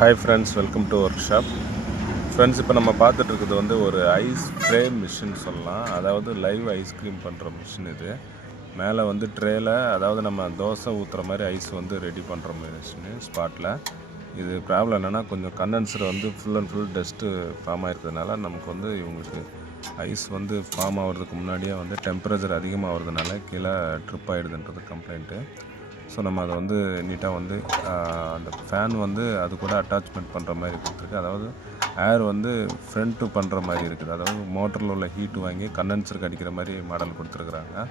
Hi friends, welcome to work shop. Friends, இப்போ நம்ம பார்த்துட்டு இருக்கிறது வந்து ஒரு ஐஸ் ட்ரே மிஷின் சொல்லலாம். அதாவது லைவ் ஐஸ்கிரீம் பண்ணுற மிஷின் இது. மேலே வந்து ட்ரேயில், அதாவது நம்ம தோசை ஊற்றுற மாதிரி ஐஸ் வந்து ரெடி பண்ணுற மிஷினு ஸ்பாட்டில். இது ப்ராப்ளம் என்னென்னா, கொஞ்சம் கண்டென்சர் வந்து full and full dust form ஆகிருக்கிறதுனால நமக்கு வந்து இவங்களுக்கு ஐஸ் வந்து ஃபார்ம் ஆகிறதுக்கு முன்னாடியே வந்து டெம்பரேச்சர் அதிகமாகிறதுனால கீழே ட்ரிப் ஆகிடுதுன்றது கம்ப்ளைண்ட்டு. ஸோ நம்ம அதை வந்து நீட்டாக வந்து அந்த ஃபேன் வந்து அது கூட அட்டாச்மெண்ட் பண்ணுற மாதிரி கொடுத்துருக்கு. அதாவது ஏர் வந்து ஃப்ரண்ட்டு பண்ணுற மாதிரி இருக்குது. அதாவது மோட்டரில் உள்ள ஹீட்டு வாங்கி கண்டென்சருக்கு அடிக்கிற மாதிரி மாடல் கொடுத்துருக்குறாங்க.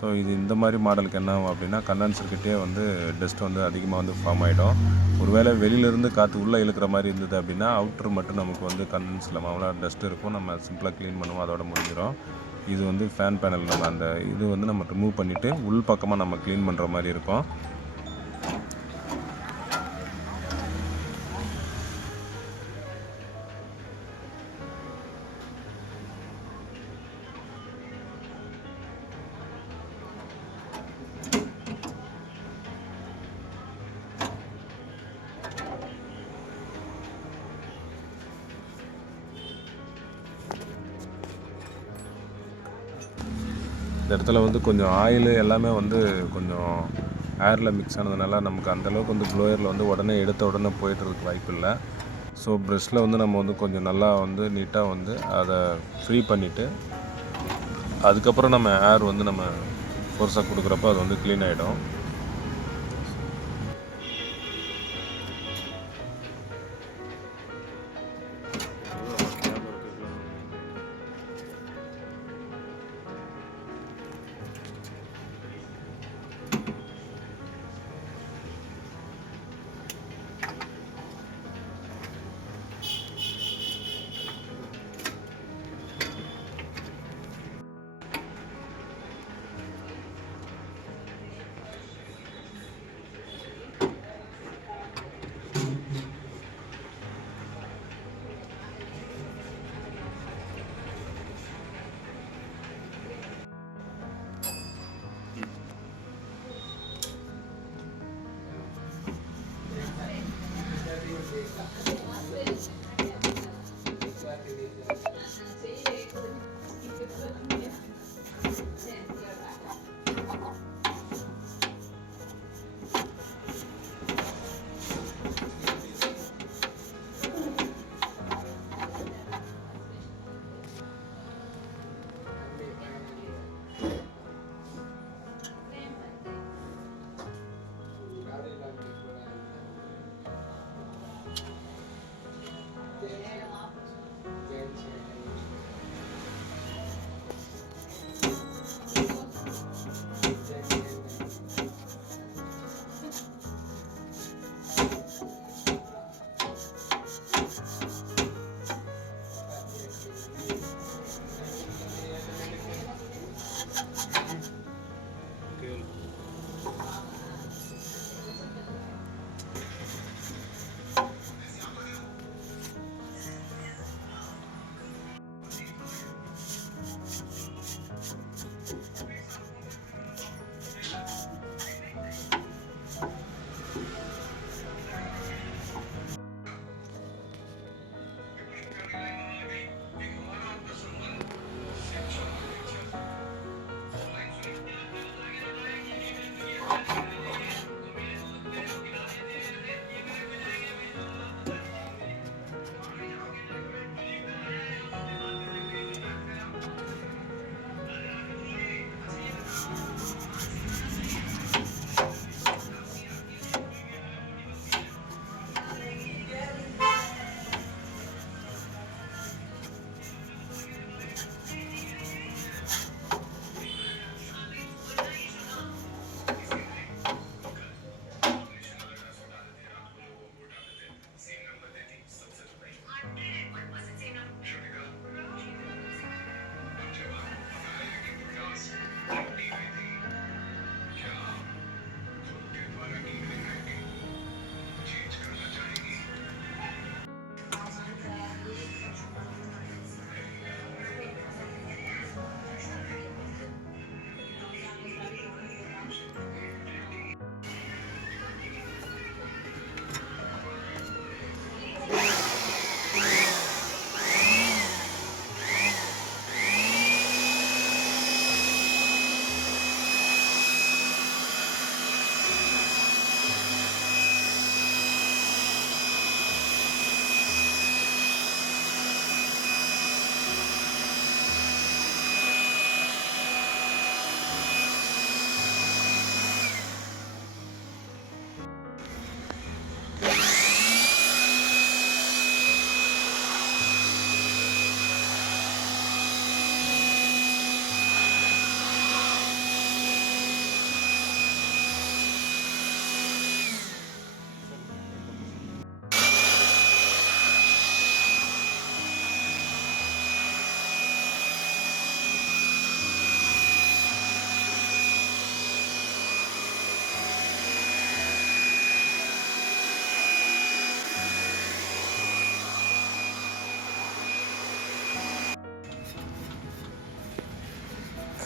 ஸோ இது இந்த மாதிரி மாடலுக்கு என்ன ஆகும் அப்படின்னா, கண்டென்சர்கிட்டே வந்து டஸ்ட் வந்து அதிகமாக வந்து ஃபார்ம் ஆகிடும். ஒருவேளை வெளியிலேருந்து காற்று உள்ளே இழுக்கிற மாதிரி இருந்தது அப்படின்னா, அவுட்ரு மட்டும் நமக்கு வந்து கண்டென்ஸில் மாவளா டஸ்ட் இருக்கும். நம்ம சிம்பிளாக க்ளீன் பண்ணுவோம், அதோட முடிஞ்சிடும். இது வந்து ஃபேன் பேனல் நம்ம அந்த இது வந்து நம்ம ரிமூவ் பண்ணிவிட்டு உள் பக்கமாக நம்ம க்ளீன் பண்ணுற மாதிரி இருக்கும். இந்த இடத்துல வந்து கொஞ்சம் ஆயிலு எல்லாமே வந்து கொஞ்சம் ஏரில் மிக்ஸ் ஆனதுனால நமக்கு அந்தளவுக்கு வந்து ப்ளோயரில் வந்து உடனே எடுத்த உடனே போய்ட்டுறதுக்கு வாய்ப்பு இல்லை. ஸோ ப்ரெஷ்ஷில் வந்து நம்ம வந்து கொஞ்சம் நல்லா வந்து நீட்டாக வந்து அதை ஃப்ரீ பண்ணிவிட்டு அதுக்கப்புறம் நம்ம ஏர் வந்து நம்ம ஃபோர்ஸாக கொடுக்குறப்ப அது வந்து க்ளீன் ஆகிடும்.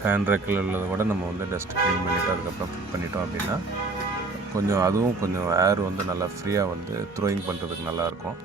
ஃபேன் ரேக்கில் உள்ளதை கூட நம்ம வந்து டஸ்ட் க்ளீன் பண்ணிவிட்டு அதுக்கப்புறம் ஃபிட் பண்ணிட்டோம் அப்படின்னா கொஞ்சம் அதுவும் கொஞ்சம் ஏர் வந்து நல்லா ஃப்ரீயாக வந்து த்ரோயிங் பண்ணுறதுக்கு நல்லாயிருக்கும்.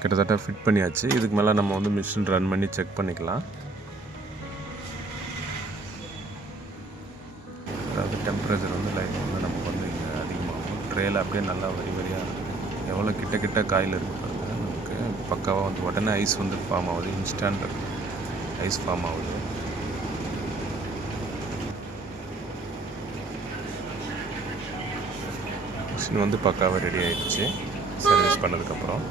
கிட்டத்தட்ட ஃபிட் பண்ணியாச்சு. இதுக்கு மேலே நம்ம வந்து மிஷின் ரன் பண்ணி செக் பண்ணிக்கலாம். அதாவது டெம்பரேச்சர் வந்து லைட் வந்து நமக்கு வந்து இங்கே அதிகமாகும். ட்ரேயில் அப்படியே நல்லா வரி வரியாக எவ்வளோ கிட்ட கிட்ட காயில் இருக்குது பாருங்கள். நமக்கு பக்காவாக வந்து உடனே ஐஸ் வந்து ஃபார்ம் ஆகுது. இன்ஸ்டன்ட் ஐஸ் ஃபார்ம் ஆகுது. மிஷின் வந்து பக்காவாக ரெடி ஆகிடுச்சு சர்வீஸ் பண்ணதுக்கப்புறம்.